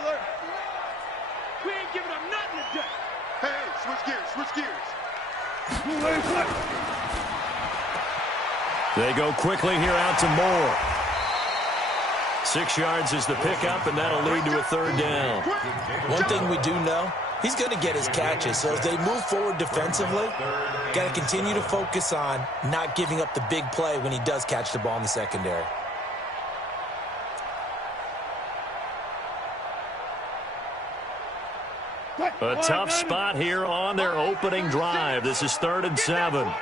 Alert. We ain't giving up nothing today. Hey, switch gears. They go quickly here out to Moore. 6 yards is the pickup, and that'll lead to a third down. One thing we do know, he's going to get his catches. So as they move forward defensively, got to continue to focus on not giving up the big play when he does catch the ball in the secondary. A tough spot here on their opening drive. This is 3rd and 7. Go.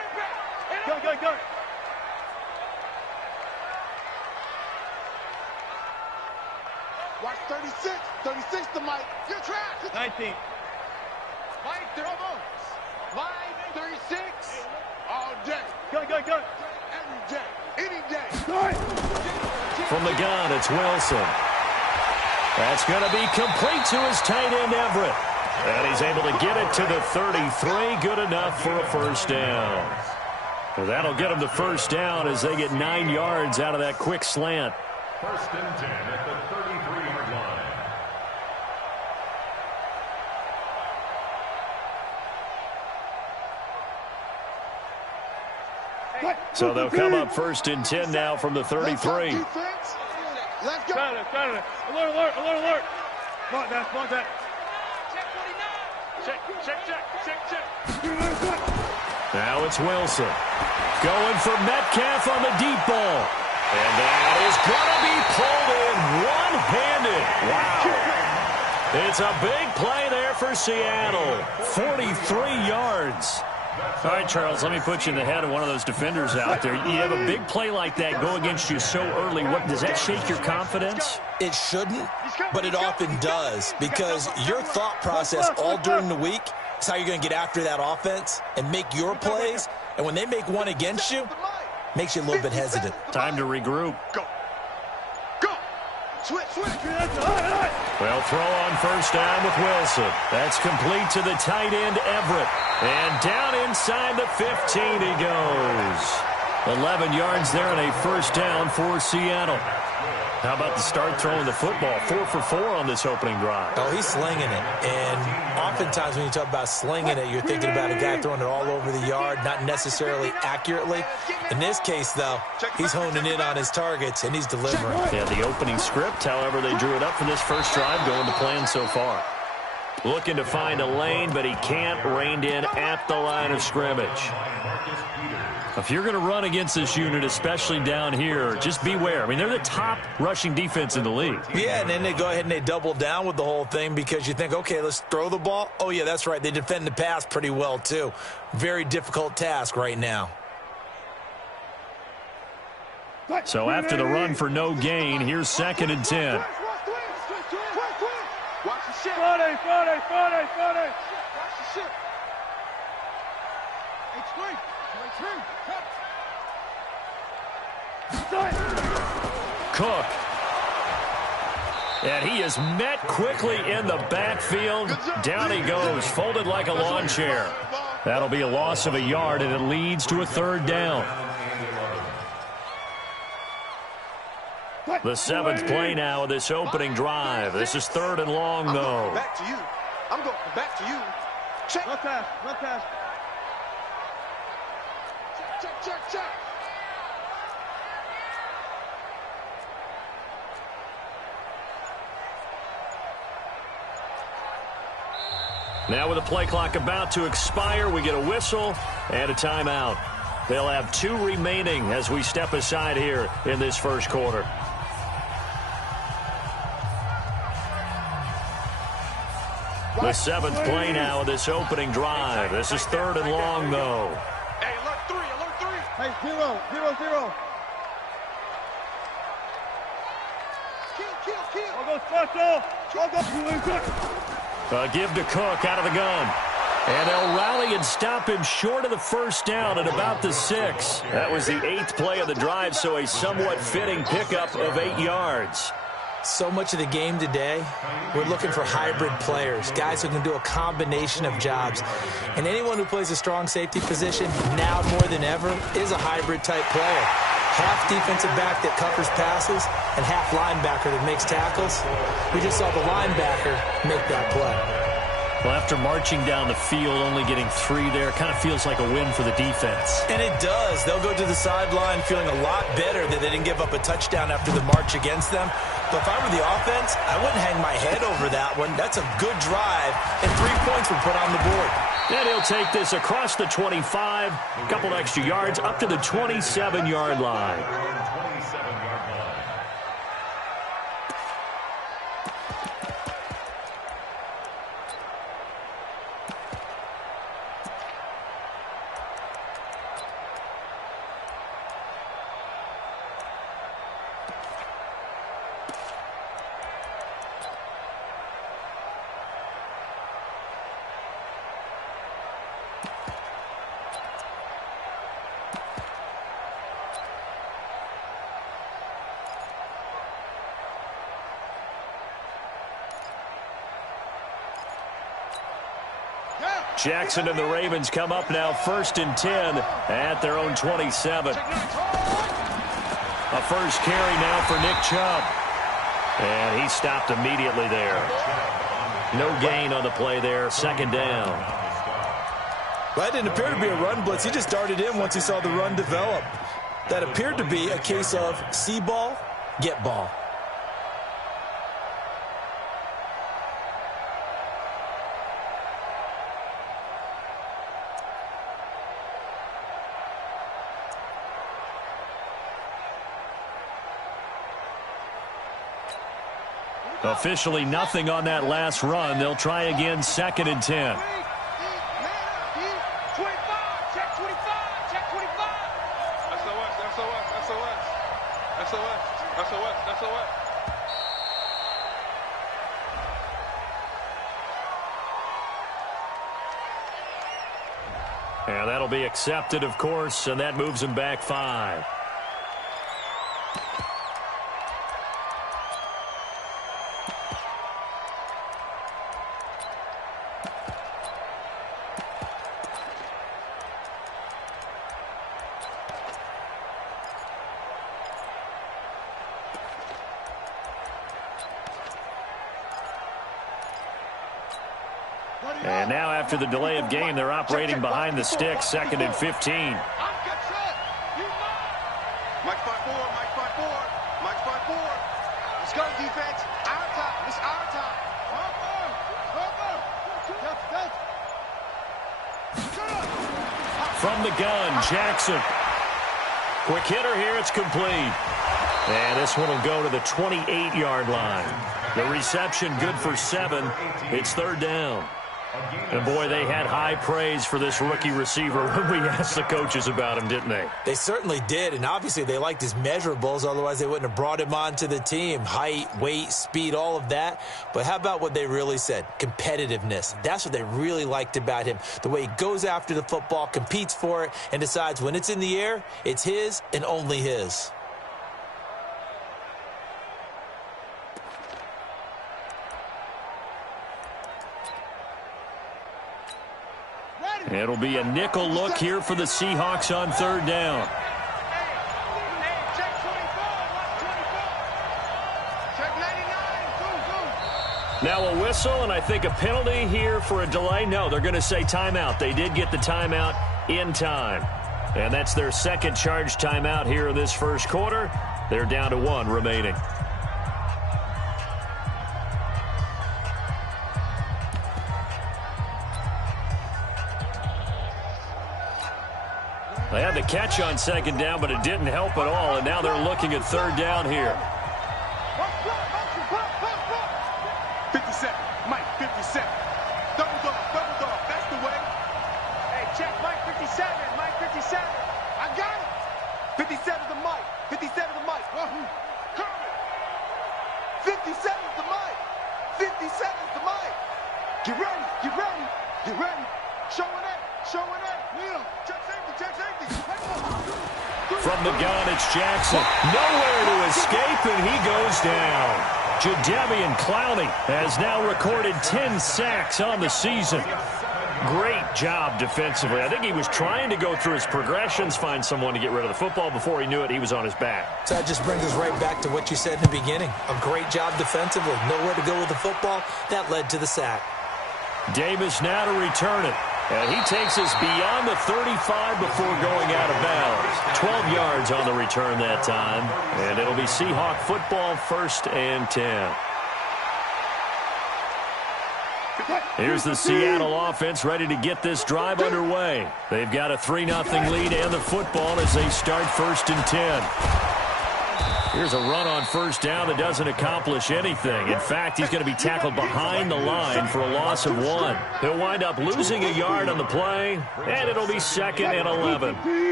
Watch 36. 36 to Mike. Your track. 19. Mike, they're almost. Line 36. All day. Go. Every day. Any day. From the gun, it's Wilson. That's going to be complete to his tight end, Everett. And he's able to get it to the 33. Good enough for a first down. Well, that'll get him the first down as they get 9 yards out of that quick slant. 1st and 10 at the 33-yard line. So they'll come up 1st and 10 now from the 33. Let's go. Got it. Alert. Mark that. Check. Now it's Wilson. Going for Metcalf on the deep ball. And that is going to be pulled in one-handed. Wow. It's a big play there for Seattle. 43 yards. All right, Charles, let me put you in the head of one of those defenders out there. You have a big play like that go against you so early. What, does that shake your confidence? It shouldn't, but it often does, because your thought process all during the week is how you're going to get after that offense and make your plays. And when they make one against you, makes you a little bit hesitant. Time to regroup. Go. Switch. Well, throw on first down with Wilson. That's complete to the tight end, Everett. And down inside the 15 he goes. 11 yards there and a first down for Seattle. How about the start throwing the football? 4 for 4 on this opening drive. Oh, he's slinging it. And oftentimes when you talk about slinging it, you're thinking about a guy throwing it all over the yard, not necessarily accurately. In this case, though, he's honing in on his targets, and he's delivering. Yeah, the opening script, however, they drew it up for this first drive, going to plan so far. Looking to find a lane, but he can't. Reined in at the line of scrimmage. If you're going to run against this unit, especially down here, just beware. I mean, they're the top rushing defense in the league. Yeah, and then they go ahead and they double down with the whole thing because you think, okay, let's throw the ball. Oh, yeah, that's right. They defend the pass pretty well, too. Very difficult task right now. So after the run for no gain, here's 2nd and 10. Friday. Cook. And he is met quickly in the backfield. Down he goes, folded like a lawn chair. That'll be a loss of a yard, and it leads to a third down. The 7th play now of this opening drive. This is 3rd and long, though. Back to you. I'm going back to you. Check. One pass. Check. Now with the play clock about to expire, we get a whistle and a timeout. They'll have 2 remaining as we step aside here in this first quarter. The 7th play now of this opening drive. This is 3rd and long, though. Hey, alert 3. Hey, 0. Kill. I'll go special. Give to Cook out of the gun. And they'll rally and stop him short of the first down at about the 6. That was the 8th play of the drive, so a somewhat fitting pickup of 8 yards. So much of the game today, we're looking for hybrid players, guys who can do a combination of jobs. And anyone who plays a strong safety position, now more than ever, is a hybrid type player. half defensive back that covers passes and half linebacker that makes tackles. We just saw the linebacker make that play. Well, after marching down the field, only getting 3 there, kind of feels like a win for the defense. And it does. They'll go to the sideline feeling a lot better that they didn't give up a touchdown after the march against them. But if I were the offense, I wouldn't hang my head over that one. That's a good drive, and 3 points were put on the board. And he'll take this across the 25, a couple extra yards, up to the 27-yard line. Jackson and the Ravens come up now 1st and 10 at their own 27. A first carry now for Nick Chubb. And he stopped immediately there. No gain on the play there. 2nd down. That didn't appear to be a run blitz. He just darted in once he saw the run develop. That appeared to be a case of see ball, get ball. Officially nothing on that last run. They'll try again 2nd and 10. 25, check 25, check 25. SOS, SOS, SOS. SOS, SOS, SOS. And that'll be accepted, of course, and that moves him back 5. And now after the delay of game, they're operating behind the sticks, 2nd and 15. Mike 5-4, Mike 5-4, Mike 5-4. Let's go, defense. Our time. It's our time. From the gun, Jackson. Quick hitter here, it's complete. And this one will go to the 28-yard line. The reception good for 7. It's 3rd down. And, boy, they had high praise for this rookie receiver when we asked the coaches about him, didn't they? They certainly did, and obviously they liked his measurables. Otherwise, they wouldn't have brought him onto the team. Height, weight, speed, all of that. But how about what they really said? Competitiveness. That's what they really liked about him. The way he goes after the football, competes for it, and decides when it's in the air, it's his and only his. It'll be a nickel look here for the Seahawks on 3rd down. Now a whistle, and I think a penalty here for a delay. No, they're going to say timeout. They did get the timeout in time. And that's their 2nd charge timeout here in this 1st quarter. They're down to 1 remaining. They had the catch on 2nd down, but it didn't help at all, and now they're looking at 3rd down here. 57, Mike, 57. Double dog, that's the way. Hey, check Mike 57, Mike 57. I got it. 57 is the Mike, 57 is the Mike. 57 is the Mike, 57 is the Mike. Get ready, get ready, get ready. Showing it, Neil, check safety. From the gun, it's Jackson. Nowhere to escape, and he goes down. Jadeveon Clowney has now recorded 10 sacks on the season. Great job defensively. I think he was trying to go through his progressions, find someone to get rid of the football. Before he knew it, he was on his back. So that just brings us right back to what you said in the beginning. A great job defensively. Nowhere to go with the football. That led to the sack. Davis now to return it. And he takes us beyond the 35 before going out of bounds. 12 yards on the return that time. And it'll be Seahawk football, 1st and 10. Here's the Seattle offense ready to get this drive underway. They've got a 3-0 lead and the football as they start 1st and 10. Here's a run on 1st down that doesn't accomplish anything. In fact, he's going to be tackled behind the line for a loss of 1. He'll wind up losing a yard on the play, and it'll be 2nd and 11.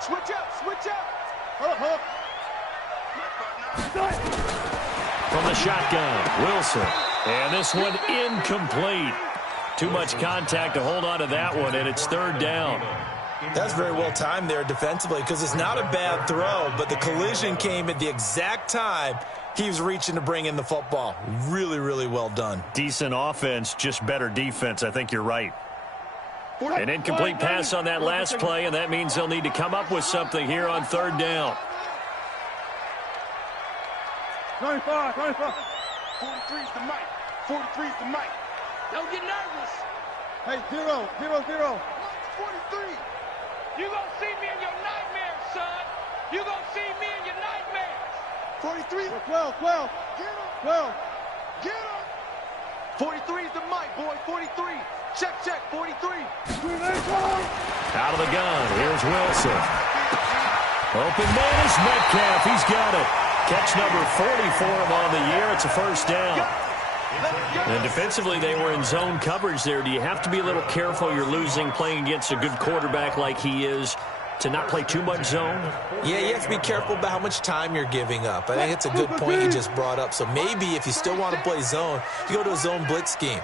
Switch up. From the shotgun, Wilson. And this one incomplete. Too much contact to hold on to that one, and it's 3rd down. That's very well timed there defensively because it's not a bad throw, but the collision came at the exact time he was reaching to bring in the football. Really, really well done. Decent offense, just better defense. I think you're right. An incomplete pass on that last play, and that means they'll need to come up with something here on 3rd down. 25. 43's the mic. 43's the mic. Don't get nervous. Hey, 0. 43. You gonna see me in your nightmares, son. You gonna see me in your nightmares. 43. 12. Get him. 43's the mic, boy. 43. Check. 43. Out of the gun. Here's Wilson. Open man is Metcalf. He's got it. Catch number 40 for him on the year. It's a 1st down. And defensively, they were in zone coverage there. Do you have to be a little careful? You're losing playing against a good quarterback like he is to not play too much zone? Yeah, you have to be careful about how much time you're giving up. I think it's a good point you just brought up. So maybe if you still want to play zone, you go to a zone blitz scheme.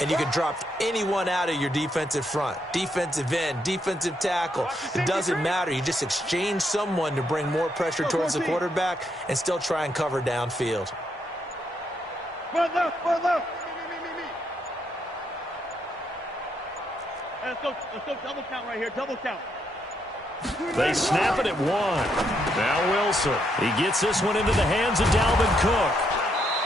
And you can drop anyone out of your defensive front, defensive end, defensive tackle. It doesn't matter. You just exchange someone to bring more pressure towards the quarterback and still try and cover downfield. Run left. Me. Let's go double count right here. Double count. They snap it at 1. Now Wilson. He gets this one into the hands of Dalvin Cook.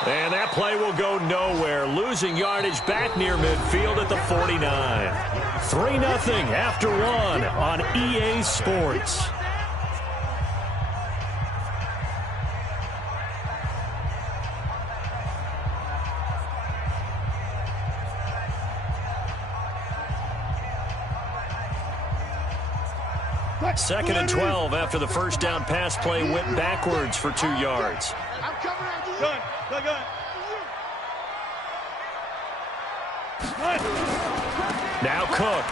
And that play will go nowhere. Losing yardage back near midfield at the 49. 3-0 after 1 on EA Sports. Second and 12 after the 1st down pass play went backwards for 2 yards. I'm coming at you. Gun. Now Cook.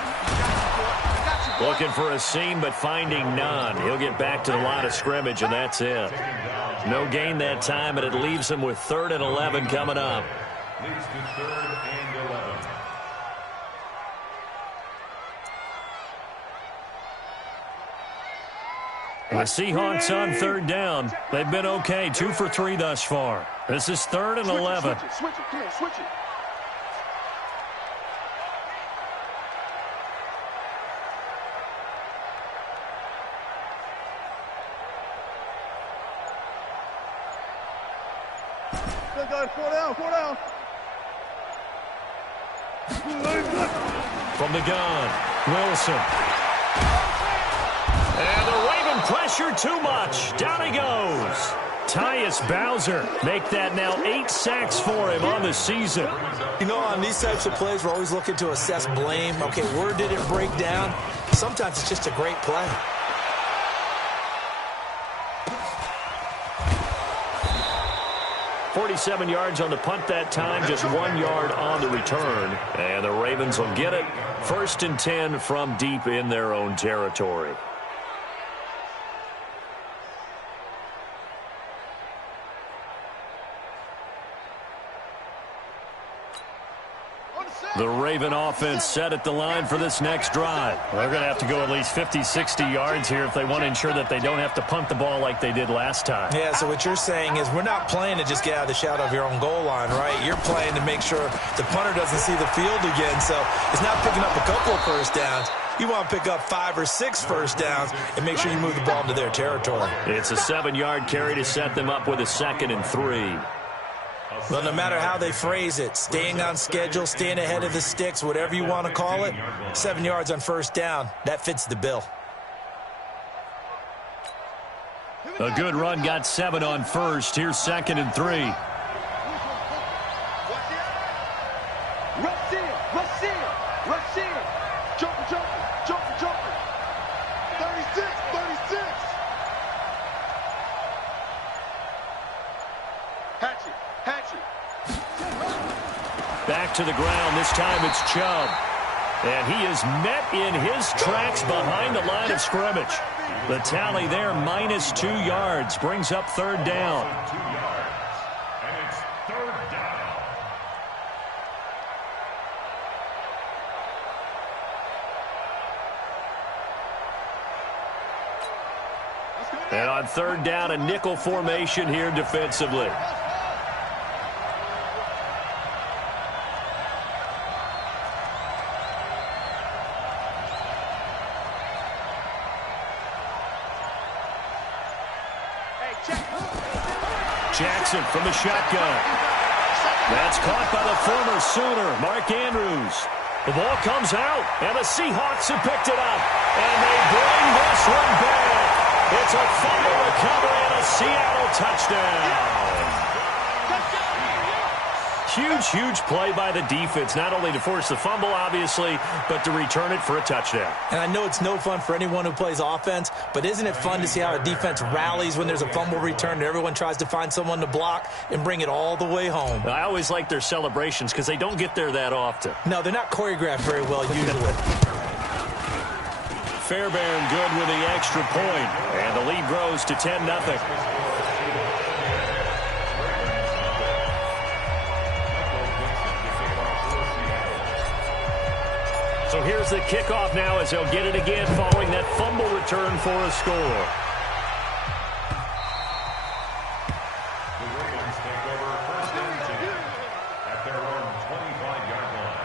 Looking for a seam, but finding none. He'll get back to the line of scrimmage, and that's it. No gain that time, and it leaves him with 3rd and 11 coming up. Leads to 3rd and 11. The Seahawks on 3rd down. They've been okay, 2 for 3 thus far. This is 3rd and 11. Switch it. Come on, switch it. Four down. From the gun, Wilson. And the Raven pressure too much. Down he goes. Tyus Bowser make that now 8 sacks for him on the season. You know, on these types of plays, we're always looking to assess blame. Okay, where did it break down? Sometimes it's just a great play. .47 yards on the punt that time, just 1 yard on the return. And the Ravens will get it. 1st and 10 from deep in their own territory. The Raven offense set at the line for this next drive. They're going to have to go at least 50, 60 yards here if they want to ensure that they don't have to punt the ball like they did last time. Yeah, so what you're saying is we're not playing to just get out of the shadow of your own goal line, right? You're playing to make sure the punter doesn't see the field again. So it's not picking up a couple of first downs. You want to pick up 5 or 6 first downs and make sure you move the ball into their territory. It's a 7-yard carry to set them up with a 2nd and 3. Well, no matter how they phrase it, staying on schedule, staying ahead of the sticks, whatever you want to call it, 7 yards on first down, that fits the bill. A good run got 7 on first. Here's 2nd and 3. Rush in, rush in, rush in. Jumping, jumping, jumping, jumping. 36, 36. Hatchet, hatchet. Back to the ground. This time it's Chubb. And he is met in his tracks behind the line of scrimmage. The tally there, -2 yards, brings up 3rd down. 2 yards. And it's 3rd down. And on 3rd down, a nickel formation here defensively. Jackson from the shotgun. That's caught by the former Sooner, Mark Andrews. The ball comes out, and the Seahawks have picked it up. And they bring this one back. It's a fumble recovery and a Seattle touchdown. Huge, huge play by the defense, not only to force the fumble, obviously, but to return it for a touchdown. And I know it's no fun for anyone who plays offense, but isn't it fun to see how a defense rallies when there's a fumble return and everyone tries to find someone to block and bring it all the way home? I always like their celebrations because they don't get there that often. No, they're not choreographed very well usually. Fairbairn good with the extra point, and the lead grows to 10-0. So here's the kickoff now as they'll get it again following that fumble return for a score. The Ravens take over 1st and 10 at their own 25-yard line.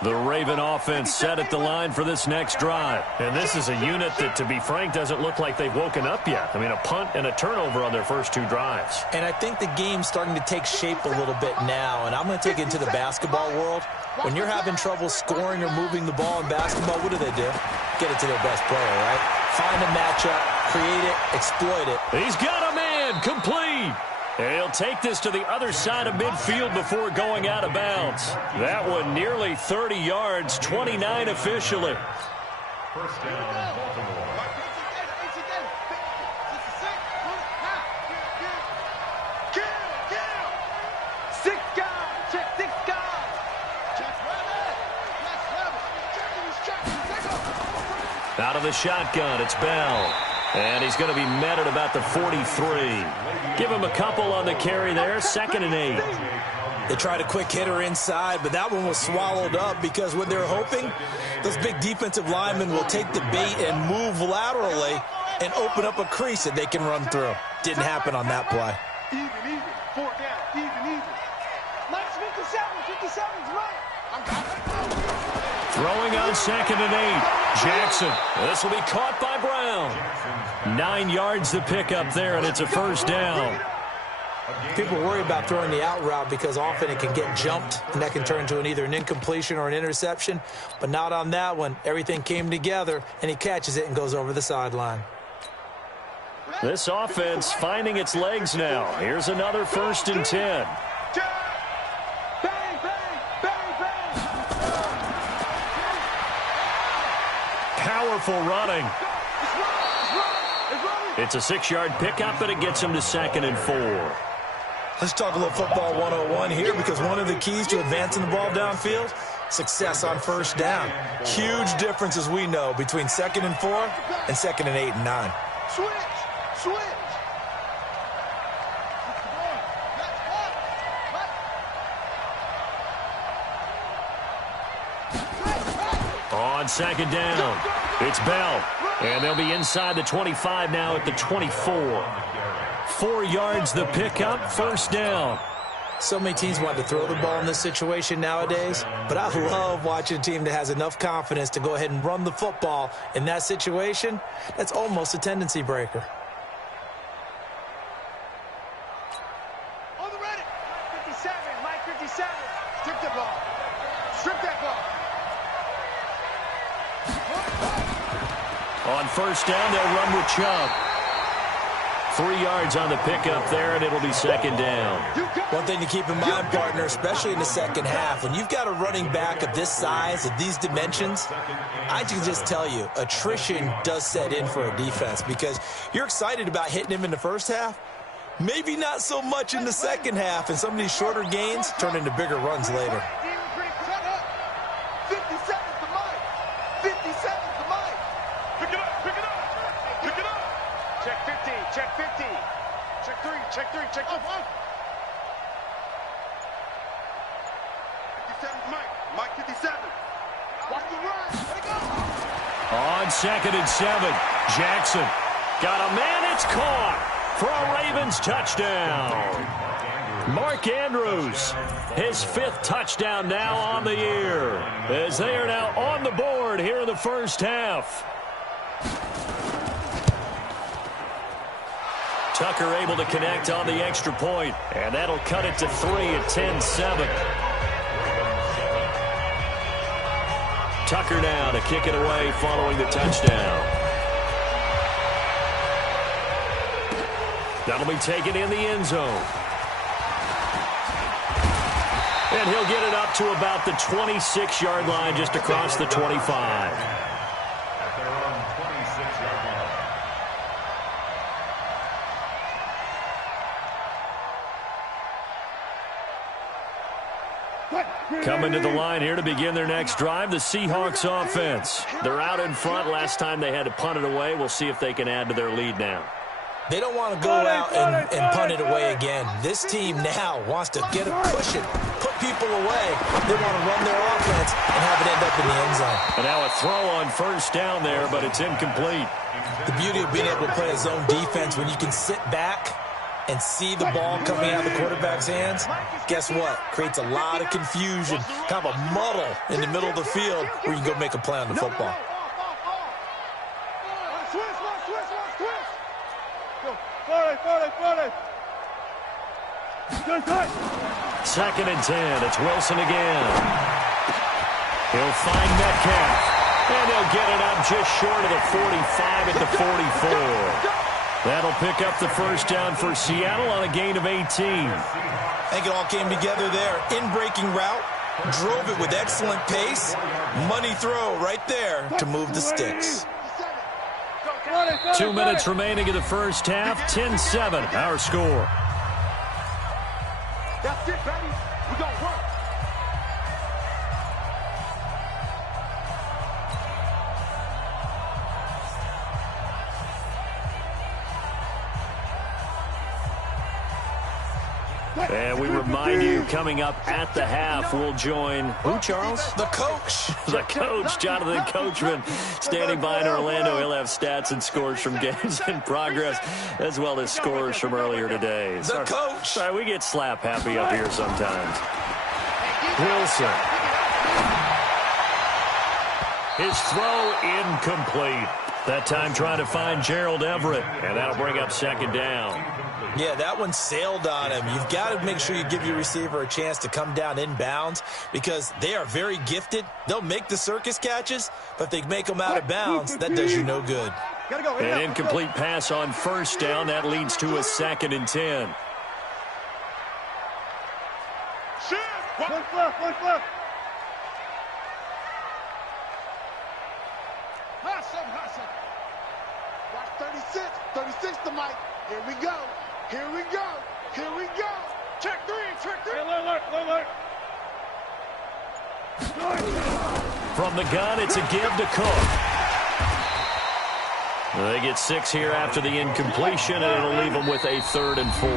The Raven offense set at the line for this next drive. And this is a unit that, to be frank, doesn't look like they've woken up yet. I mean, a punt and a turnover on their first 2 drives. And I think the game's starting to take shape a little bit now. And I'm going to take it into the basketball world. When you're having trouble scoring or moving the ball in basketball, what do? Get it to their best player, right? Find a matchup, create it, exploit it. He's got a man, complete. And he'll take this to the other side of midfield before going out of bounds. That one nearly 30 yards, 29 officially. 1st down, Baltimore. Six guys, check 6 guys. Out of the shotgun, it's Bell. And he's going to be met at about the 43. Give him a couple on the carry there, 2nd and 8. They tried a quick hitter inside, but that one was swallowed up because what they're hoping, those big defensive linemen will take the bait and move laterally and open up a crease that they can run through. Didn't happen on that play. Even, 4 down, even. Nice 57's right. Throwing on 2nd and 8. Jackson. This will be caught by Brown. 9 yards to pick up there, and it's a 1st down. People worry about throwing the out route because often it can get jumped, and that can turn into either an incompletion or an interception. But not on that one. Everything came together, and he catches it and goes over the sideline. This offense finding its legs now. Here's another 1st and 10. Powerful running. It's a 6-yard pickup, but it gets him to 2nd and 4. Let's talk a little football 101 here, because one of the keys to advancing the ball downfield, success on first down. Huge difference, as we know, between 2nd and 4 and 2nd and 8 and 9. Switch. On 2nd down, it's Bell. And they'll be inside the 25 now at the 24. 4 yards the pickup, 1st down. So many teams want to throw the ball in this situation nowadays, but I love watching a team that has enough confidence to go ahead and run the football in that situation. That's almost a tendency breaker. On the ready. Mike 57. Strip the ball. Strip that ball. On 1st down, they'll run with Chubb. 3 yards on the pickup there, and it'll be 2nd down. One thing to keep in mind, partner, especially in the second half, when you've got a running back of this size, of these dimensions, I can just tell you, attrition does set in for a defense, because you're excited about hitting him in the first half, maybe not so much in the second half, and some of these shorter gains turn into bigger runs later. 57's the Mike. 57's the Mike. Pick it up. Check 50. Check 50. Check 3. Check 3. Check 3. 57's Mike. Mike 57. Watch the run. Let it go. On 2nd and 7, Jackson got a man. It's caught for a Ravens touchdown. Mark Andrews, his 5th touchdown now on the year, as they are now on the board here in the first half. Tucker able to connect on the extra point, and that'll cut it to 3 at 10-7. Tucker now to kick it away following the touchdown. That'll be taken in the end zone. And he'll get it up to about the 26-yard line, just across the 25. At their own 26-yard line. Coming to the line here to begin their next drive, the Seahawks offense. They're out in front. Last time they had to punt it away. We'll see if they can add to their lead now. They don't want to go out and punt it away again. This team now wants to get it pushing, put people away. They want to run their offense and have it end up in the end zone. And now a throw on 1st down there, but it's incomplete. The beauty of being able to play a zone defense, when you can sit back and see the ball coming out of the quarterback's hands, guess what? Creates a lot of confusion, kind of a muddle in the middle of the field where you can go make a play on the football. Second and 10. It's Wilson again. He'll find Metcalf. And he'll get it up just short of the 45 at the 44. That'll pick up the 1st down for Seattle on a gain of 18. I think it all came together there. In-breaking route. Drove it with excellent pace. Money throw right there to move the sticks. 2 minutes remaining in the first half. 10-7, our score. That's it, baby. We gonna work. And we remind you, coming up at the half, we'll join who, Charles? The coach. The coach, Jonathan Coachman, standing by in Orlando. He'll have stats and scores from games in progress, as well as scores from earlier today. The coach. Sorry, we get slap happy up here sometimes. Wilson. His throw incomplete. That time trying to find Gerald Everett, and that'll bring up 2nd down. Yeah, that one sailed on him. You've got to make sure you give your receiver a chance to come down inbounds, because they are very gifted. They'll make the circus catches, but if they make them out of bounds, that does you no good. An incomplete pass on 1st down. That leads to a 2nd and 10. One flip. Hustle. Watch 36 to Mike. Here we go. Check three, check three. Alert. From the gun, it's a give to Cook. They get 6 here after the incompletion, and it'll leave them with a 3rd and 4.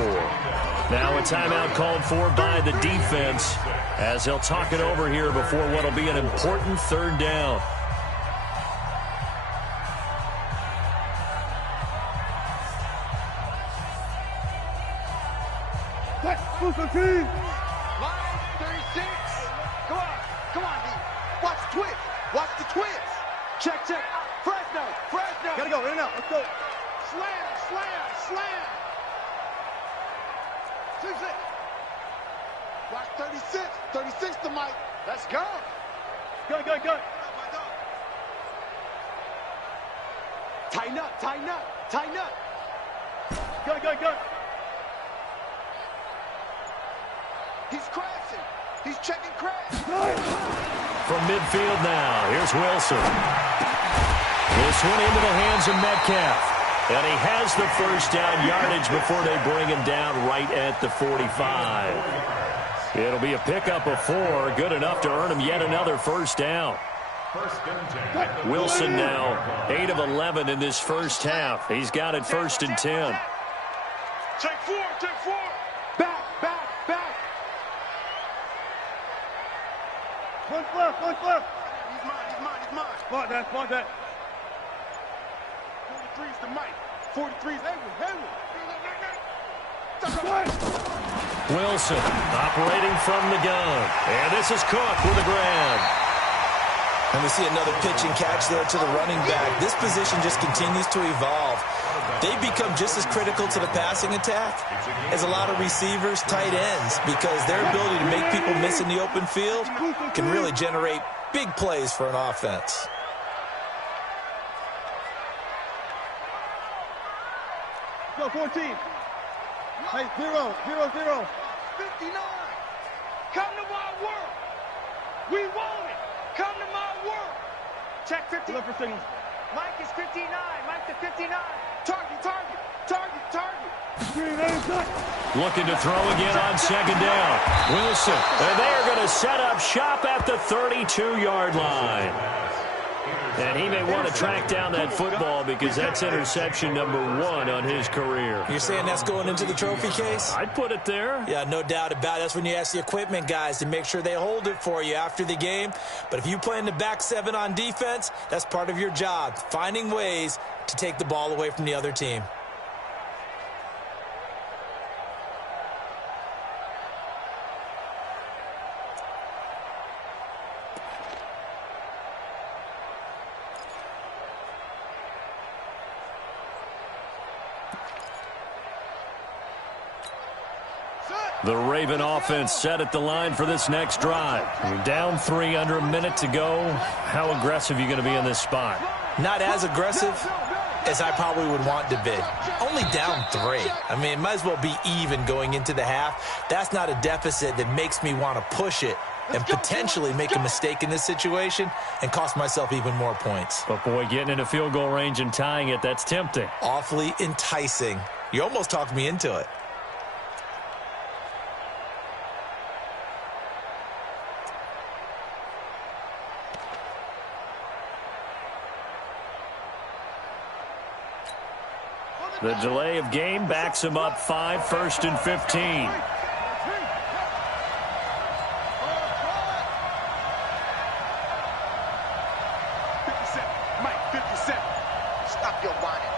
Now a timeout called for by the defense as they'll talk it over here before what will be an important 3rd down. Line 36. Come on, D. Watch the twist. Watch the twist. Check. Fresno. Gotta go, in and out. Let's go. Slam. 6. Watch 36. 36 to Mike. Let's go. Go. Tighten up. Go. He's crashing. He's checking crash. From midfield now, here's Wilson. This one into the hands of Metcalf. And he has the first down yardage before they bring him down right at the 45. It'll be a pickup of 4, good enough to earn him yet another first down. Wilson now 8 of 11 in this first half. He's got it 1st and 10. Take 4. Back. One left. He's mine. Spot that. 43's the Mike. 43's Hayward. Wilson operating from the gun. And this is Cook with a grab. And we see another pitch and catch there to the running back. This position just continues to evolve. They become just as critical to the passing attack as a lot of receivers, tight ends, because their ability to make people miss in the open field can really generate big plays for an offense. Go 14. Hey, 0. 59. Come to my work. We want it. Come to my work. Check 50. Look for signal. Mike is 59. Mike to 59. Target. Looking to throw again on 2nd down. Wilson, and they are going to set up shop at the 32-yard line. And he may want to track down that football because that's interception number 1 on his career. You're saying that's going into the trophy case? I'd put it there. Yeah, no doubt about it. That's when you ask the equipment guys to make sure they hold it for you after the game. But if you play in the back 7 on defense, that's part of your job, finding ways to take the ball away from the other team. The Raven offense set at the line for this next drive. You're down 3, under a minute to go. How aggressive are you going to be in this spot? Not as aggressive as I probably would want to be. Only down 3. I mean, it might as well be even going into the half. That's not a deficit that makes me want to push it and potentially make a mistake in this situation and cost myself even more points. But, boy, getting into field goal range and tying it, that's tempting. Awfully enticing. You almost talked me into it. The delay of game backs him up 5, 1st and 15. Stop your whining.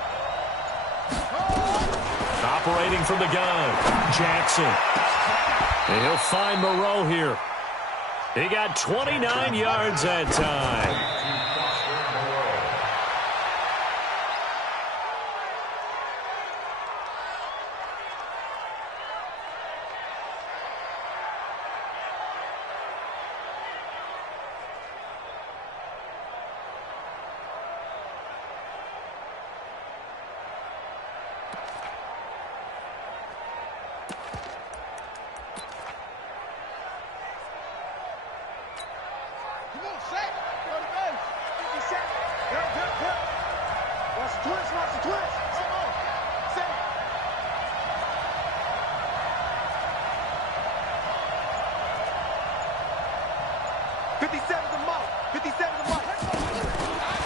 Operating from the gun, Jackson. And he'll find Moreau here. He got 29 yards that time.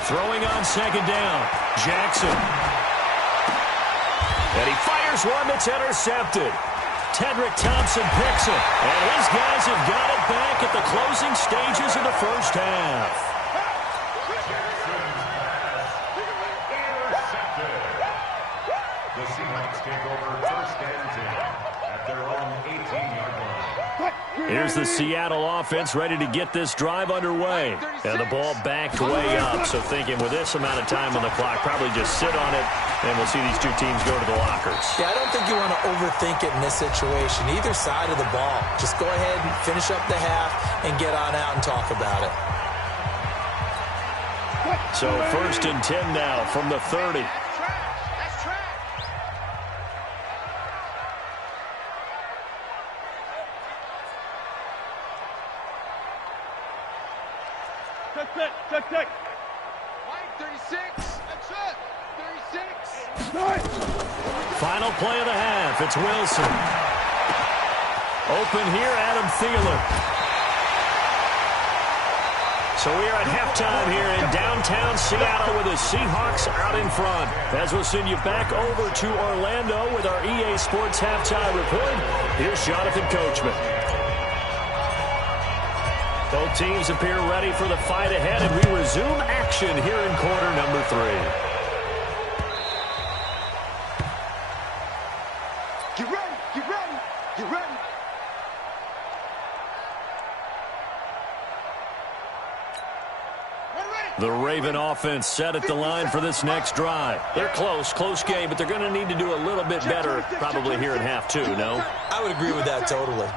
Throwing on second down. Jackson. And he fires one that's intercepted. Tedrick Thompson picks it. And his guys have got it back at the closing stages of the first half. The Seahawks take over first and 10 at their own 18-yard line. Here's the Seattle offense ready to get this drive underway. And the ball backed way up. So thinking with this amount of time on the clock, probably just sit on it, and we'll see these two teams go to the lockers. Yeah, I don't think you want to overthink it in this situation. Either side of the ball. Just go ahead and finish up the half and get on out and talk about it. So first and 10 now from the 30. Check. Mike, 36. That's it. 36. Final play of the half. It's Wilson. Open here, Adam Thielen. So we are at halftime here in downtown Seattle with the Seahawks out in front. As we'll send you back over to Orlando with our EA Sports halftime report. Here's Jonathan Coachman. Both teams appear ready for the fight ahead, and we resume action here in quarter number 3. Get ready. The Raven offense set at the line for this next drive. They're close game, but they're going to need to do a little bit better probably here in half 2, no? I would agree with that totally.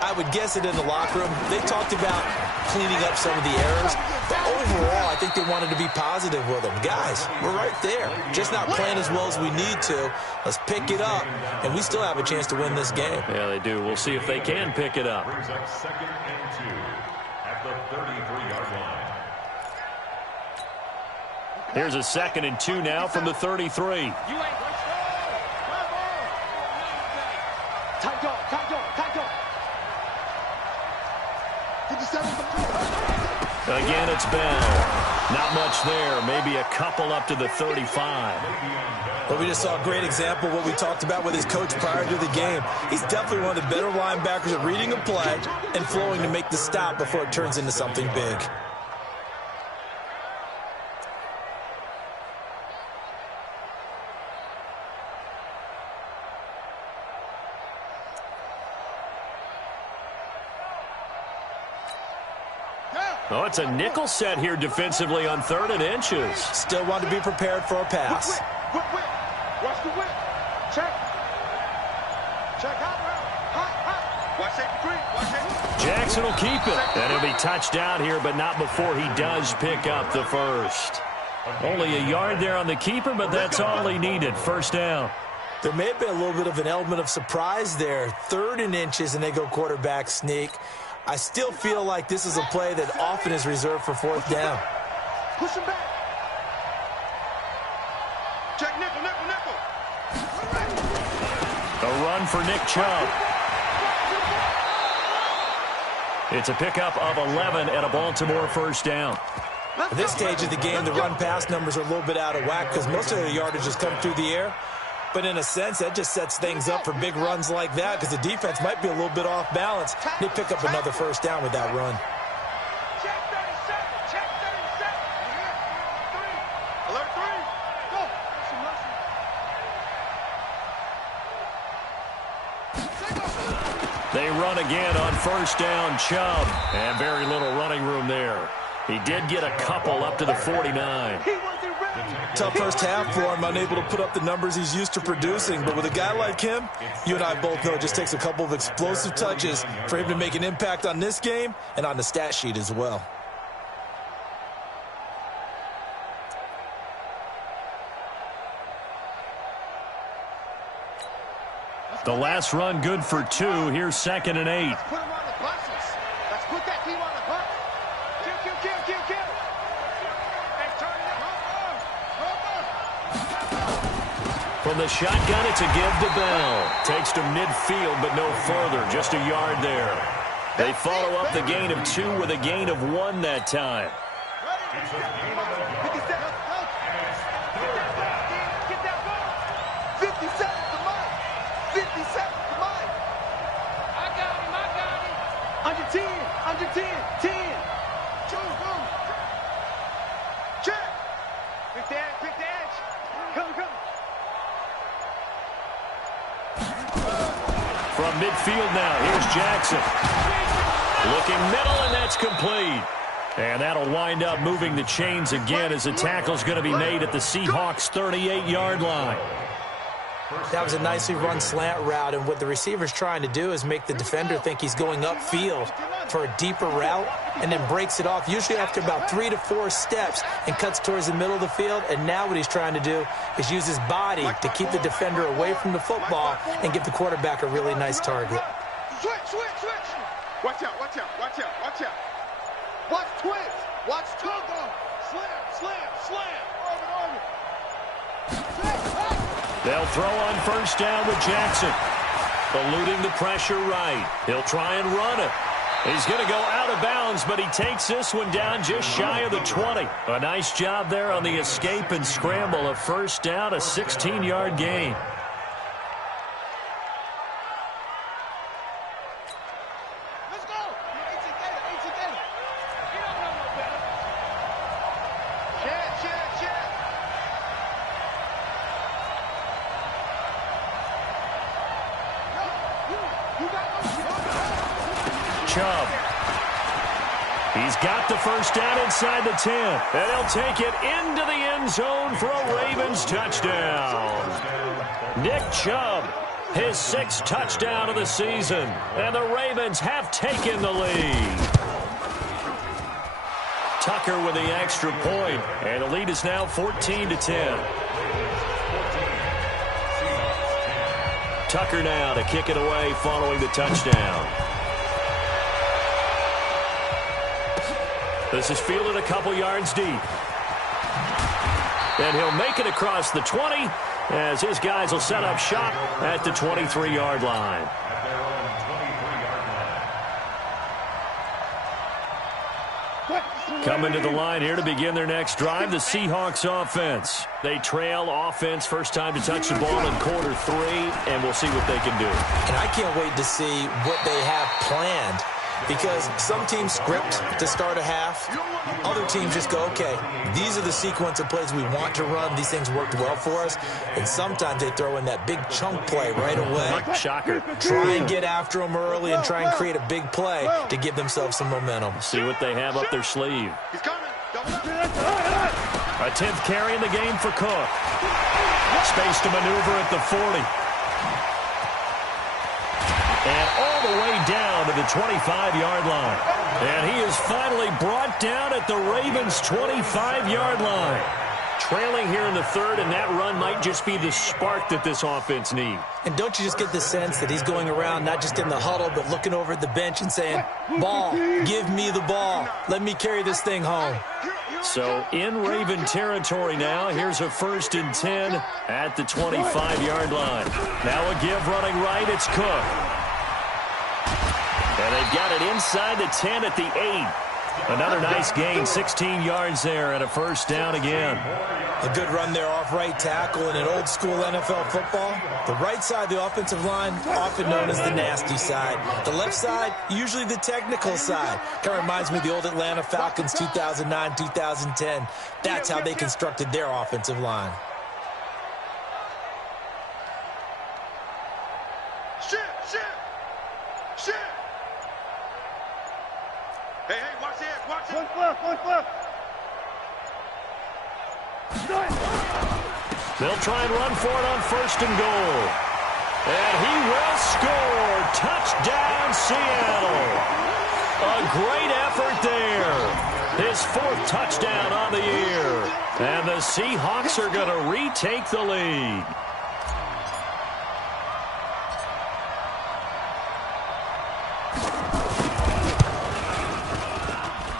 I would guess it in the locker room. They talked about cleaning up some of the errors, but overall, I think they wanted to be positive with them. Guys, we're right there. Just not playing as well as we need to. Let's pick it up, and we still have a chance to win this game. Yeah, they do. We'll see if they can pick it up. Brings up second and 2 at the 33-yard line. Here's a second and 2 now from the 33. You ain't. Tight dog. 57. Again, it's Bell. Not much there. Maybe a couple up to the 35. But we just saw a great example of what we talked about with his coach prior to the game. He's definitely one of the better linebackers at reading a play and flowing to make the stop before it turns into something big. Oh, it's a nickel set here defensively on 3rd and inches. Still want to be prepared for a pass. Whip. Watch the whip. Check hot. Watch safety 3. Jackson will keep it. And he'll be touched out here, but not before he does pick up the first. Only a yard there on the keeper, but that's all he needed. First down. There may have been a little bit of an element of surprise there. 3rd and inches, and they go quarterback sneak. I still feel like this is a play that often is reserved for 4th down. Push him back. Check nickel. A run for Nick Chubb. It's a pickup of 11 and a Baltimore first down. At this stage of the game, the run-pass numbers are a little bit out of whack because most of their yardage has come through the air. But in a sense, that just sets things up for big runs like that because the defense might be a little bit off balance. They pick up another first down with that run. Check 37. Alert 3. Go. They run again on first down, Chubb. And very little running room there. He did get a couple up to the 49. Tough first half for him, unable to put up the numbers he's used to producing. But with a guy like him, you and I both know it just takes a couple of explosive touches for him to make an impact on this game and on the stat sheet as well. The last run good for 2. Here's 2nd and 8. Let's put him on the buses. Let's put that team on the bus. Kill. Hey, turn it up. From the shotgun, it's a give to Bell. Takes to midfield, but no further. Just a yard there. They follow up the gain of 2 with a gain of 1 that time. Ready? 57. Pick the edge. Come. From midfield now, here's Jackson. Looking middle, and that's complete. And that'll wind up moving the chains again as the tackle's going to be made at the Seahawks' 38-yard line. That was a nicely run slant route, and what the receiver's trying to do is make the defender think he's going upfield for a deeper route and then breaks it off, usually after about 3 to 4 steps, and cuts towards the middle of the field. And now what he's trying to do is use his body to keep the defender away from the football and give the quarterback a really nice target. Switch. Watch out. Watch twins. Watch twins. Slam. They'll throw on first down with Jackson. Eluding the pressure right. He'll try and run it. He's going to go out of bounds, but he takes this one down just shy of the 20. A nice job there on the escape and scramble. A first down, a 16-yard gain. Let's go. 18 Gator. You don't know no better. Check. You got Chubb. He's got the first down inside the 10. And he'll take it into the end zone for a Ravens touchdown. Nick Chubb, his 6th touchdown of the season. And the Ravens have taken the lead. Tucker with the extra point. And the lead is now 14-10. Tucker now to kick it away following the touchdown. This is fielded a couple yards deep. And he'll make it across the 20 as his guys will set up shop at the 23-yard line. Coming to the line here to begin their next drive, the Seahawks offense. They trail offense, first time to touch the ball in quarter 3, and we'll see what they can do. And I can't wait to see what they have planned, because some teams script to start a half. Other teams just go, okay, these are the sequence of plays we want to run. These things worked well for us. And sometimes they throw in that big chunk play right away. Shocker. Try and get after them early and try and create a big play to give themselves some momentum. See what they have up their sleeve. He's coming. A 10th carry in the game for Cook. Space to maneuver at the 40. And all the way down to the 25-yard line. And he is finally brought down at the Ravens' 25-yard line. Trailing here in the 3rd, and that run might just be the spark that this offense needs. And don't you just get the sense that he's going around not just in the huddle, but looking over at the bench and saying, ball, give me the ball. Let me carry this thing home. So in Raven territory now. Here's a 1st and 10 at the 25-yard line. Now a give running right. It's Cook. And they've got it inside the 10 at the 8. Another nice gain, 16 yards there, and a first down again. A good run there off right tackle in an old-school NFL football. The right side of the offensive line, often known as the nasty side. The left side, usually the technical side. Kind of reminds me of the old Atlanta Falcons 2009, 2010. That's how they constructed their offensive line. Shit. Hey, watch it. One flip. They'll try and run for it on 1st and goal. And he will score. Touchdown, Seattle. A great effort there. His 4th touchdown on the year. And the Seahawks are going to retake the lead.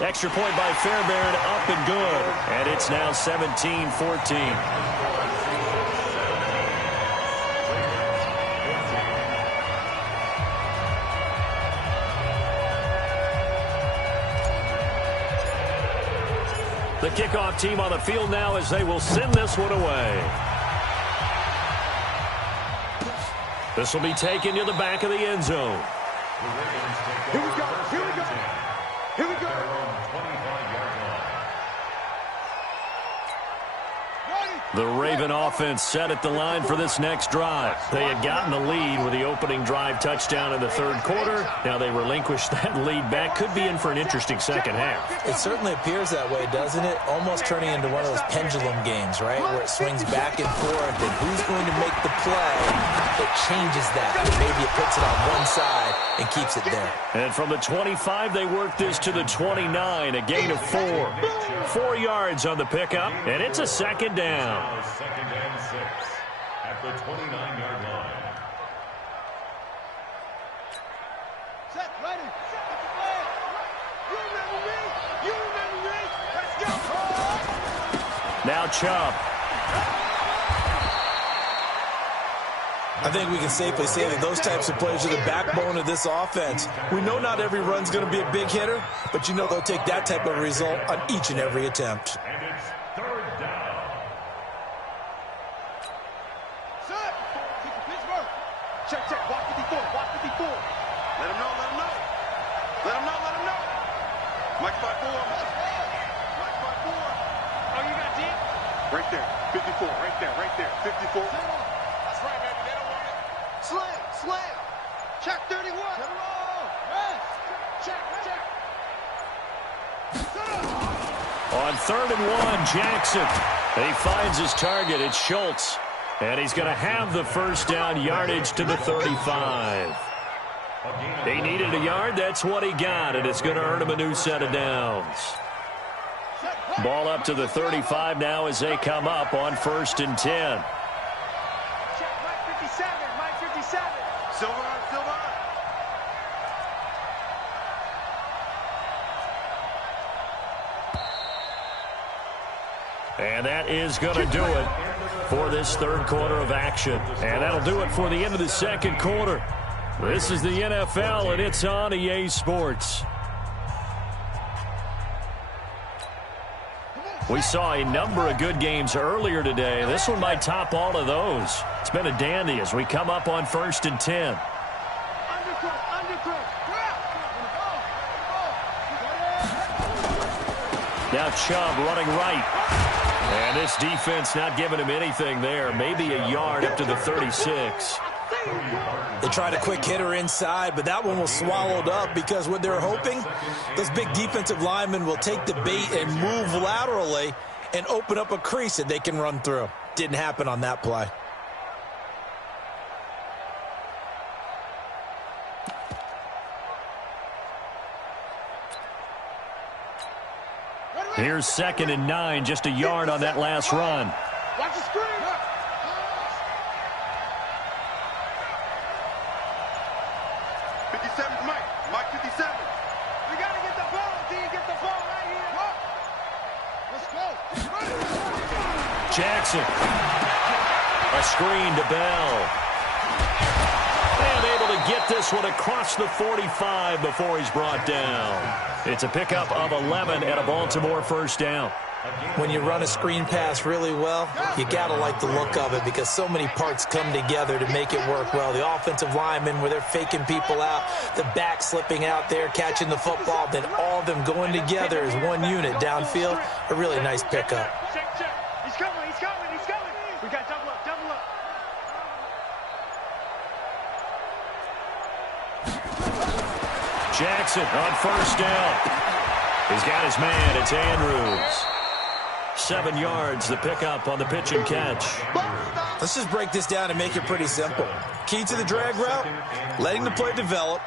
Extra point by Fairbairn, up and good. And it's now 17-14. The kickoff team on the field now as they will send this one away. This will be taken to the back of the end zone. Here we go. The Raven offense set at the line for this next drive. They had gotten the lead with the opening drive touchdown in the third quarter. Now they relinquished that lead back. Could be in for an interesting second half. It certainly appears that way, doesn't it? Almost turning into one of those pendulum games, right? Where it swings back and forth, and who's going to make the play that changes that? Maybe it puts it on one side and keeps it there. And from the 25, they work this to the 29, a gain of 4. 4 yards on the pickup, and it's a second down. Second and 6 at the 29-yard line. Set, ready. Set the play. You remember me? You remember me? Let's go. Now Chubb. I think we can safely say that those types of plays are the backbone of this offense. We know not every run's going to be a big hitter, but you know they'll take that type of result on each and every attempt. And it's third down. Set. Kick to Pittsburgh. Check, check. Watch 54. Watch 54. Let him know. Let him know. Let him know. Let him know. Mike 5-4. Mike 5-4. Oh, you got deep? Right there. 54. Right there. Right there. 54. That's right, baby. They don't want it. Slam. Slam. Check 31. Let him roll. Yes. Check. Check. On 3rd and 1, Jackson. He finds his target. It's Schultz. And he's going to have the first down yardage to the 35. He needed a yard. That's what he got, and it's going to earn him a new set of downs. Ball up to the 35 now as they come up on 1st and 10. Check Mike 57. Mike 57. Silver. Silver. And that is going to do it for this third quarter of action. And that'll do it for the end of the second quarter. This is the NFL, and it's on EA Sports. We saw a number of good games earlier today. This one might top all of those. It's been a dandy as we come up on 1st and 10. Now Chubb running right. And this defense not giving him anything there. Maybe a yard up to the 36. They tried a quick hitter inside, but that one was swallowed up because what they're hoping, those big defensive linemen will take the bait and move laterally and open up a crease that they can run through. Didn't happen on that play. Here's 2nd and 9, just a yard on that last run. Watch the screen. 57's Mike. Mike 57. We got to get the ball, D. Get the ball right here. Let's go. Jackson. A screen to Bell. And able to get this one across the 45 before he's brought down. It's a pickup of 11 and a Baltimore first down. When you run a screen pass really well, you got to like the look of it because so many parts come together to make it work well. The offensive linemen, where they're faking people out, the back slipping out there, catching the football, then all of them going together as one unit downfield. A really nice pickup. Check, check. He's coming, he's coming, he's coming. We got double up, double up. Jackson on first down. He's got his man. It's Andrews. 7 yards, the pickup on the pitch and catch. Let's just break this down and make it pretty simple. Key to the drag route, letting the play develop,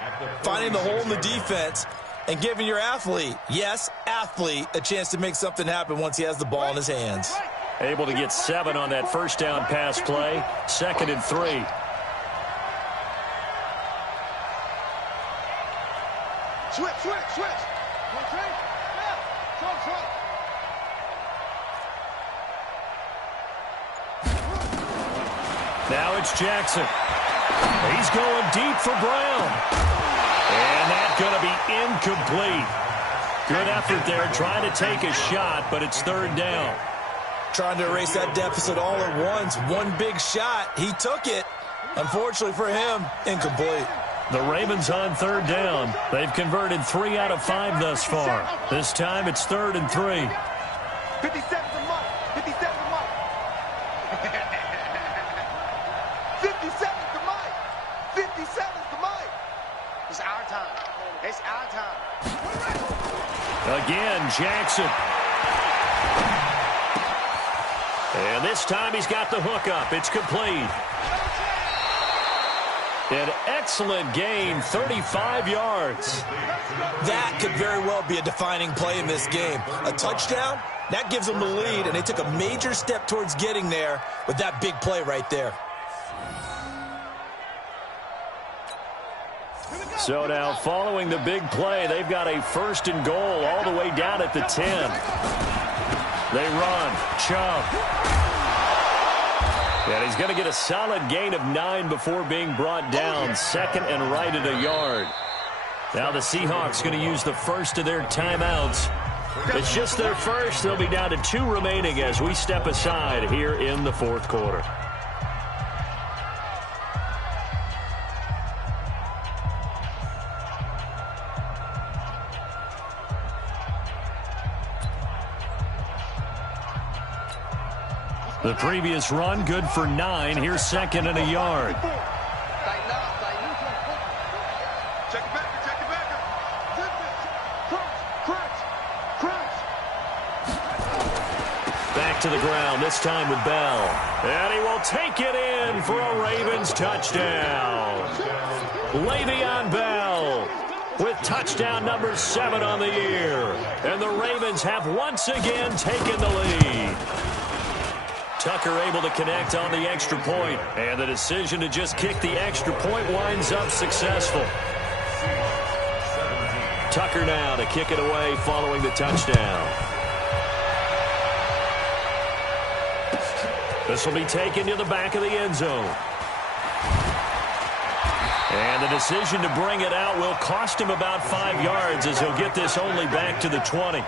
finding the hole in the defense, and giving your athlete, yes, athlete, a chance to make something happen once he has the ball in his hands. Able to get 7 on that first down pass play. 2nd and 3. Switch. One train. Yeah. Trump. Now it's Jackson. He's going deep for Brown. And that's going to be incomplete. Good effort there, trying to take a shot, but it's 3rd down. Trying to erase that deficit all at once. One big shot. He took it. Unfortunately for him, incomplete. The Ravens on 3rd down. They've converted 3 out of 5 thus far. This time it's 3rd and 3. 57's a Mike. 57's a Mike. again, Jackson. And this time he's got the hookup. It's complete. An excellent gain, 35 yards. That could very well be a defining play in this game. A touchdown, that gives them the lead, and they took a major step towards getting there with that big play right there. So now, following the big play, they've got a 1st and goal all the way down at the 10. They run. Chubb. And he's going to get a solid gain of 9 before being brought down. 2nd and right at a yard. Now the Seahawks going to use the first of their timeouts. It's just their first. They'll be down to 2 remaining as we step aside here in the 4th quarter. The previous run, good for 9. Here's 2nd and a yard. Check it back, check it back. Back to the ground, this time with Bell. And he will take it in for a Ravens touchdown. Le'Veon Bell with touchdown number 7 on the year. And the Ravens have once again taken the lead. Tucker able to connect on the extra point, and the decision to just kick the extra point winds up successful. Tucker now to kick it away following the touchdown. This will be taken to the back of the end zone. And the decision to bring it out will cost him about 5 yards as he'll get this only back to the 20.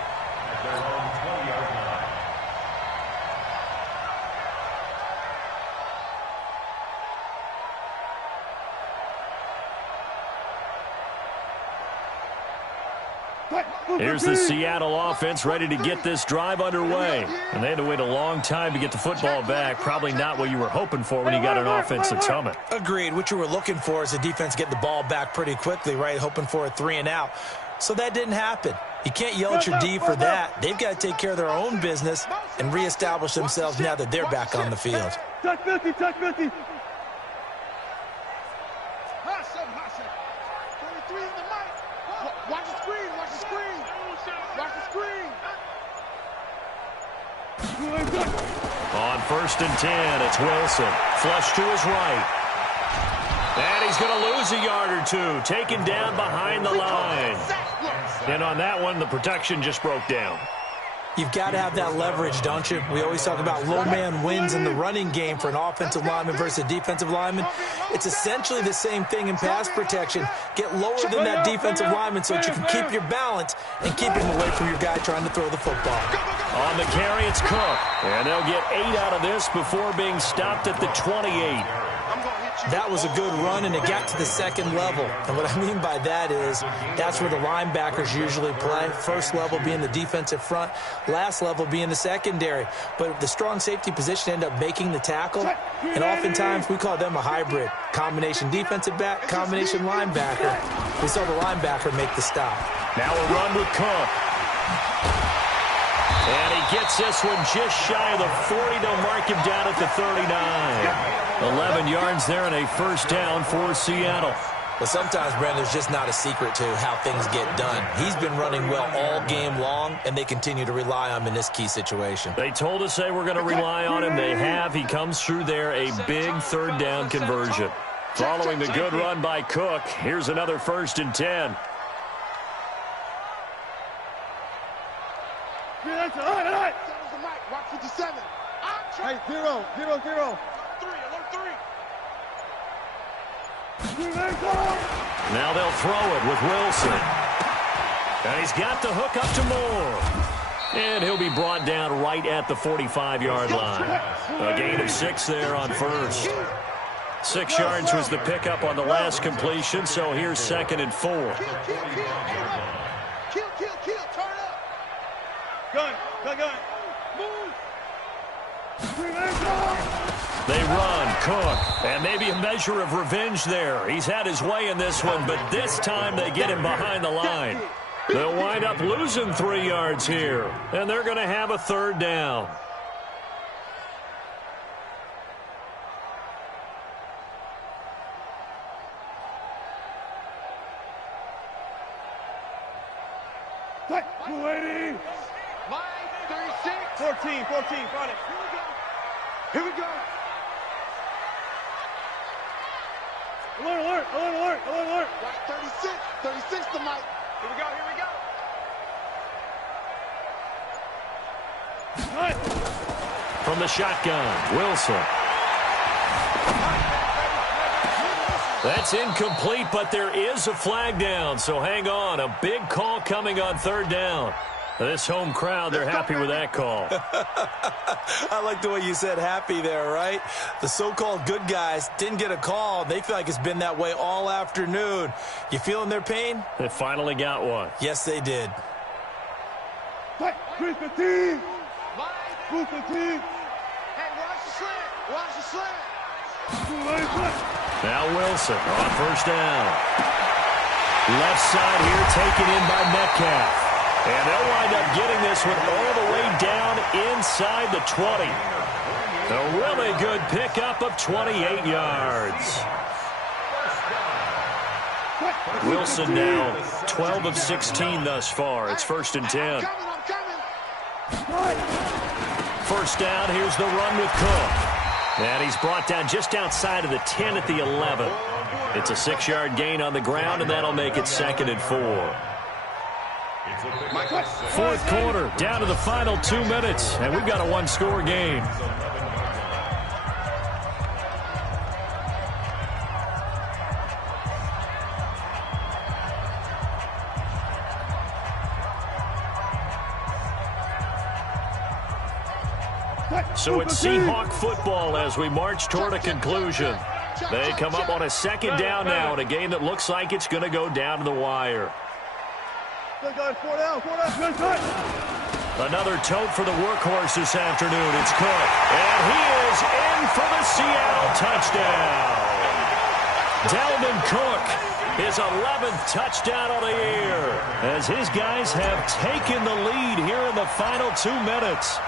Here's the Seattle offense ready to get this drive underway. And they had to wait a long time to get the football back. Probably not what you were hoping for when you got an offense that's humming. Agreed. What you were looking for is the defense get the ball back pretty quickly, right? Hoping for a 3 and out. So that didn't happen. You can't yell at your D for that. They've got to take care of their own business and reestablish themselves now that they're back on the field. Touch 50, touch 50. Watch the screen, watch the screen. Watch the screen. On 1st and 10, it's Wilson. Flush to his right. And he's going to lose a yard or 2. Taken down behind the line. And on that one, the protection just broke down. You've got to have that leverage, don't you? We always talk about low man wins in the running game for an offensive lineman versus a defensive lineman. It's essentially the same thing in pass protection. Get lower than that defensive lineman so that you can keep your balance and keep him away from your guy trying to throw the football. On the carry, it's Cook. And they'll get 8 out of this before being stopped at the 28. That was a good run, and it got to the 2nd level. And what I mean by that is that's where the linebackers usually play. First level being the defensive front, last level being the secondary. But the strong safety position ended up making the tackle, and oftentimes we call them a hybrid. Combination defensive back, combination linebacker. We saw the linebacker make the stop. Now a run with Cook. And he gets this one just shy of the 40. They'll mark him down at the 39. 11 yards there and a 1st down for Seattle. But sometimes, Brandon, there's just not a secret to how things get done. He's been running well all game long, and they continue to rely on him in this key situation. They told us they were going to rely on him. They have. He comes through there, a big 3rd down conversion. Following the good run by Cook, here's another 1st and 10. Watch 57. Hey, 0, 0, 0. Now they'll throw it with Wilson. And he's got the hook up to Moore. And he'll be brought down right at the 45-yard line. A gain of 6 there on 1st. 6 yards was the pickup on the last completion, so here's 2nd and 4. Kill, turn up. Gun. Move. They run, Cook, and maybe a measure of revenge there. He's had his way in this one, but this time they get him behind the line. They'll wind up losing 3 yards here, and they're going to have a third down. Lady. Line 36. 14, front it. Here we go. Alert. Right 36 to Mike. Here we go. From the shotgun, Wilson. That's incomplete, but there is a flag down, so hang on. A big call coming on third down. This home crowd, they're happy with that call. I like the way you said happy there, right? The so-called good guys didn't get a call. They feel like it's been that way all afternoon. You feeling their pain? They finally got one. Yes, they did. Hey, watch the slant. Now Wilson on first down. Left side here taken in by Metcalf. And they'll wind up getting this one all the way down inside the 20. A really good pickup of 28 yards. Wilson now 12 of 16 thus far. It's 1st and 10. First down, here's the run with Cook. And he's brought down just outside of the 10 at the 11. It's a 6-yard gain on the ground, and that'll make it 2nd and 4. Fourth quarter, down to the final 2 minutes, and we've got a one-score game. So it's Seahawk football as we march toward a conclusion. They come up on a 2nd down now in a game that looks like it's going to go down to the wire. Another tote for the workhorse this afternoon. It's Cook. And he is in for the Seattle touchdown. Dalvin Cook, his 11th touchdown of the year, as his guys have taken the lead here in the final 2 minutes.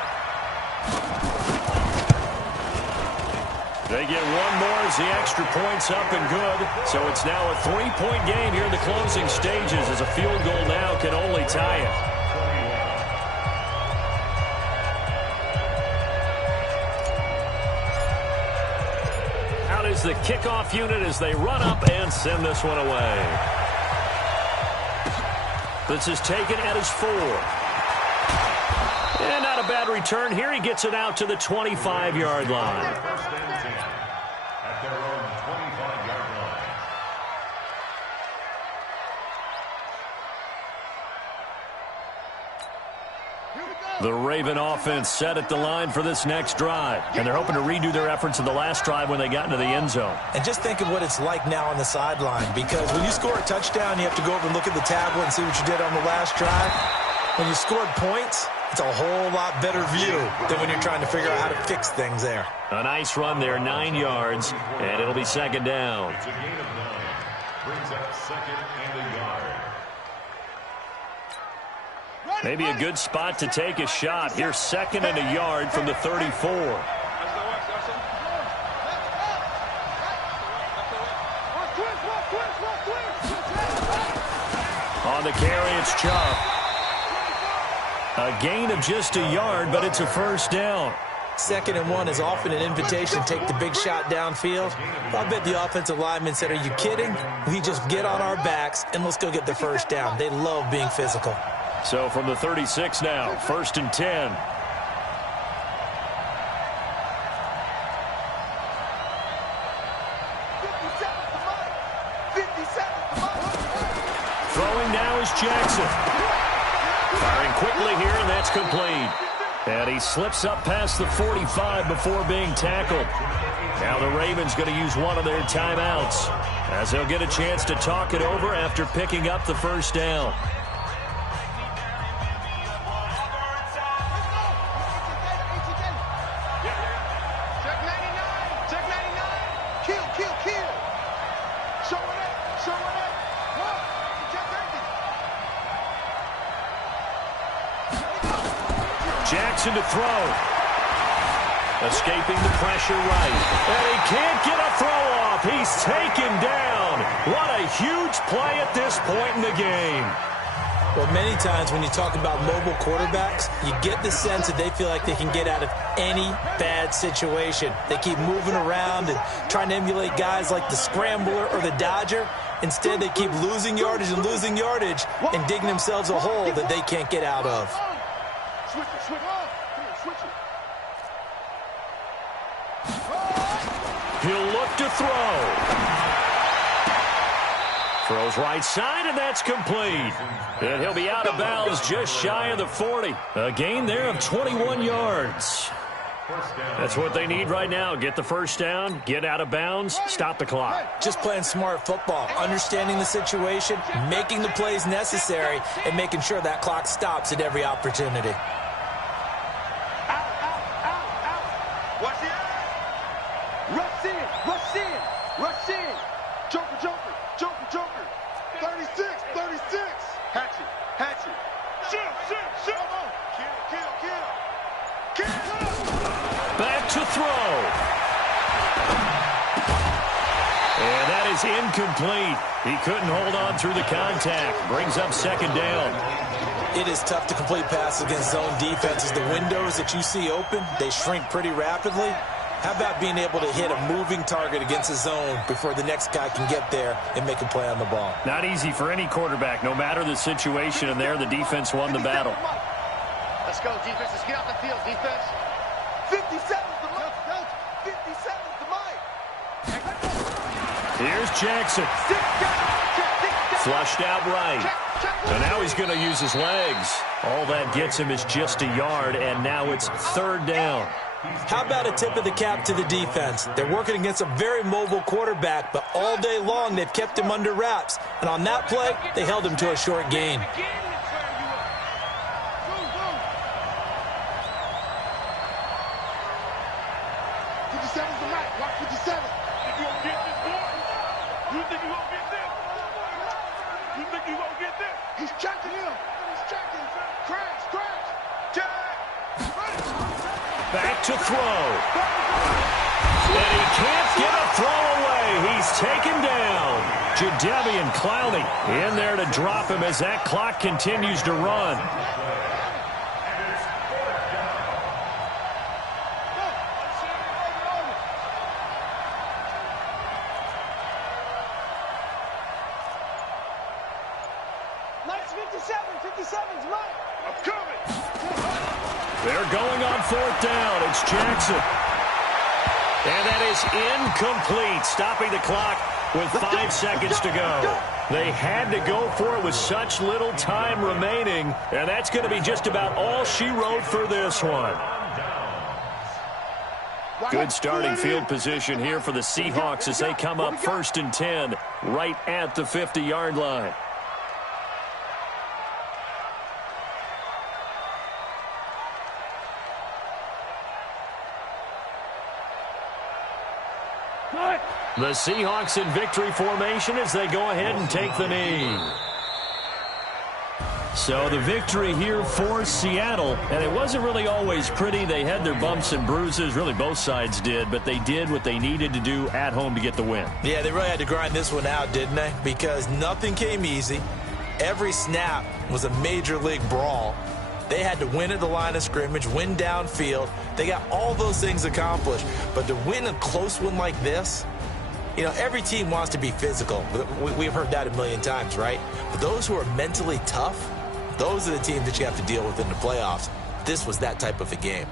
They get one more as the extra point's up and good. So it's now a 3-point game here in the closing stages as a field goal now can only tie it. Out is the kickoff unit as they run up and send this one away. This is taken at his 4. And not a bad return here. He gets it out to the 25-yard line. At their own 25-yard line. The Raven offense set at the line for this next drive. And they're hoping to redo their efforts in the last drive when they got into the end zone. And just think of what it's like now on the sideline, because when you score a touchdown, you have to go over and look at the tablet and see what you did on the last drive. When you scored points, it's a whole lot better view than when you're trying to figure out how to fix things there. A nice run there, 9 yards, and it'll be 2nd down. It's a gain of 9. Brings up 2nd and a yard. Maybe a good spot to take a shot. Here's 2nd and a yard from the 34. On the carry, it's Chubb. A gain of just a yard, but it's a first down. 2nd and 1 is often an invitation to take the big shot downfield. I bet the offensive lineman said, are you kidding? We just get on our backs and let's go get the first down. They love being physical. So from the 36 now, 1st and 10. Throwing now is Jackson. Firing quickly here, and that's complete. And he slips up past the 45 before being tackled. Now the Ravens going to use one of their timeouts as they'll get a chance to talk it over after picking up the first down. Jackson to throw. Escaping the pressure right. And he can't get a throw off. He's taken down. What a huge play at this point in the game. Well, many times when you talk about mobile quarterbacks, you get the sense that they feel like they can get out of any bad situation. They keep moving around and trying to emulate guys like the scrambler or the dodger. Instead, they keep losing yardage and digging themselves a hole that they can't get out of. Switch it, switch it. Switch it. He'll look to throw. Throws right side, and that's complete. And he'll be out of bounds just shy of the 40. A gain there of 21 yards. That's what they need right now. Get the first down, get out of bounds, stop the clock. Just playing smart football, understanding the situation, making the plays necessary, and making sure that clock stops at every opportunity. Watch the eye. Rush in, rush in, rush in. Joker, joker, joker, joker. 36, 36. Hatchet, hatchet. Shoot, shoot, shoot. Kill, kill, kill. Kill. Back to throw. And that is incomplete. He couldn't hold on through the contact. Brings up second down. It is tough to complete passes against zone defenses. The windows that you see open, they shrink pretty rapidly. How about being able to hit a moving target against a zone before the next guy can get there and make a play on the ball? Not easy for any quarterback, no matter the situation, and there the defense won the battle. Let's go, defense. Let's get off the field, defense. 57's the mic. 57's the mic. Here's Jackson. Flushed out right. And now he's going to use his legs. All that gets him is just a yard, and now it's third down. How about a tip of the cap to the defense? They're working against a very mobile quarterback, but all day long they've kept him under wraps. And on that play, they held him to a short gain. 57's the mic. Watch 57. Think you gonna get this, boy? You think you gonna get this? You think you gonna get this? He's checking him. He's checking. Crash, crash. Jack. Back to throw. And he can't get a throw away. He's taken down. Jadeveon Clowney in there to drop him as that clock continues to run. Nice 57's mine. I'm coming. They're going on fourth down. It's Jackson. And that is incomplete, stopping the clock with 5 seconds to go. They had to go for it with such little time remaining, and that's going to be just about all she wrote for this one. Good starting field position here for the Seahawks as they come up 1st and 10 right at the 50-yard line. The Seahawks in victory formation as they go ahead and take the knee. So the victory here for Seattle, and it wasn't really always pretty. They had their bumps and bruises, really both sides did, but they did what they needed to do at home to get the win. Yeah, they really had to grind this one out, didn't they? Because nothing came easy. Every snap was a major league brawl. They had to win at the line of scrimmage, win downfield. They got all those things accomplished. But to win a close one like this, you know, every team wants to be physical. We've heard that a million times, right? But those who are mentally tough, those are the teams that you have to deal with in the playoffs. This was that type of a game.